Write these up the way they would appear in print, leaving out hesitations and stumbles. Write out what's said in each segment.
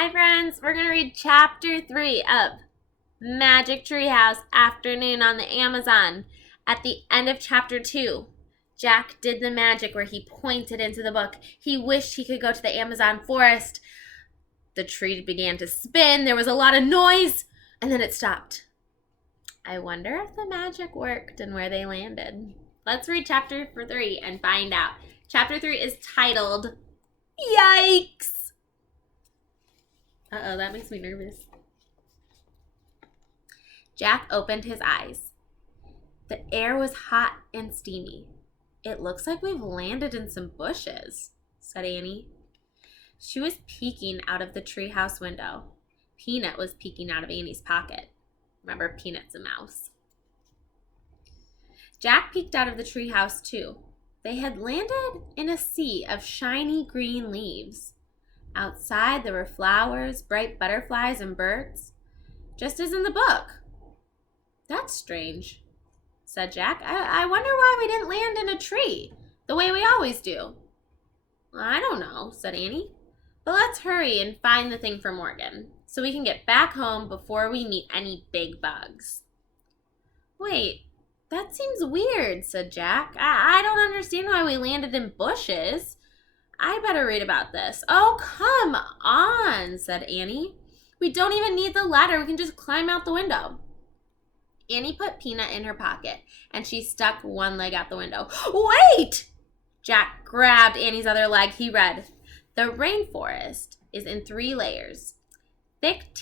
Hi friends, we're going to read chapter 3 of Magic Treehouse Afternoon on the Amazon. At the end of chapter 2, Jack did the magic where he pointed into the book. He wished he could go to the Amazon forest. The tree began to spin, there was a lot of noise, and then it stopped. I wonder if the magic worked and where they landed. Let's read chapter 3 and find out. Chapter 3 is titled, Yikes! Uh-oh, that makes me nervous. Jack opened his eyes. The air was hot and steamy. It looks like we've landed in some bushes, said Annie. She was peeking out of the treehouse window. Peanut was peeking out of Annie's pocket. Remember, Peanut's a mouse. Jack peeked out of the treehouse too. They had landed in a sea of shiny green leaves. Outside there were flowers, bright butterflies, and birds, just as in the book. That's strange, said Jack. I wonder why we didn't land in a tree, the way we always do. I don't know, said Annie. But let's hurry and find the thing for Morgan, so we can get back home before we meet any big bugs. Wait, that seems weird, said Jack. I don't understand why we landed in bushes. I better read about this. Oh, come on, said Annie. We don't even need the ladder. We can just climb out the window. Annie put Peanut in her pocket, and she stuck one leg out the window. Wait! Jack grabbed Annie's other leg. He read, The rainforest is in 3 layers. Thick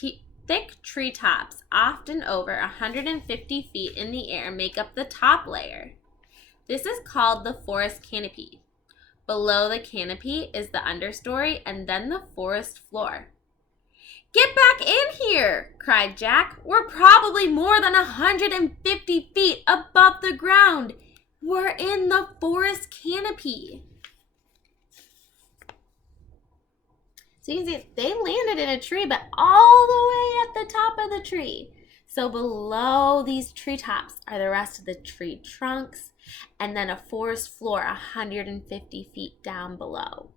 treetops, often over 150 feet in the air, make up the top layer. This is called the forest canopy. Below the canopy is the understory and then the forest floor. Get back in here, cried Jack. We're probably more than 150 feet above the ground. We're in the forest canopy. So you can see they landed in a tree, but all the way at the top of the tree. So below these treetops are the rest of the tree trunks, and then a forest floor 150 feet down below.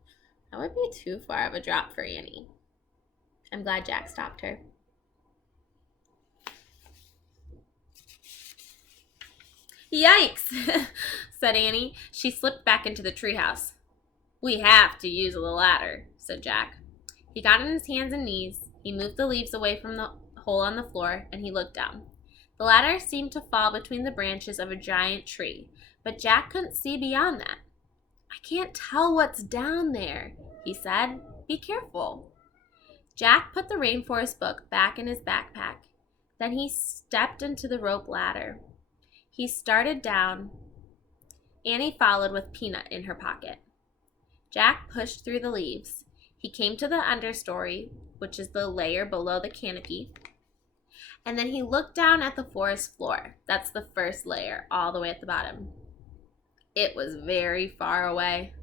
That would be too far of a drop for Annie. I'm glad Jack stopped her. Yikes, said Annie. She slipped back into the treehouse. We have to use the ladder, said Jack. He got on his hands and knees. He moved the leaves away from the hole on the floor, and he looked down. The ladder seemed to fall between the branches of a giant tree, but Jack couldn't see beyond that. I can't tell what's down there, he said. Be careful. Jack put the rainforest book back in his backpack. Then he stepped into the rope ladder. He started down. Annie followed with Peanut in her pocket. Jack pushed through the leaves. He came to the understory, which is the layer below the canopy. And then he looked down at the forest floor. That's the first layer, all the way at the bottom. It was very far away.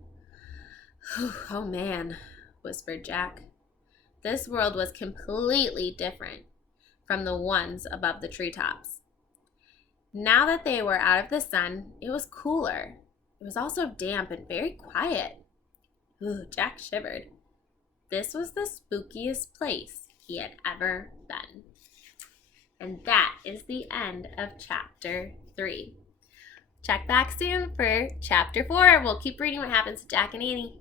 Oh man, whispered Jack. This world was completely different from the ones above the treetops. Now that they were out of the sun, it was cooler. It was also damp and very quiet. Jack shivered. This was the spookiest place he had ever been. And that is the end of chapter 3. Check back soon for chapter 4. We'll keep reading what happens to Jack and Annie.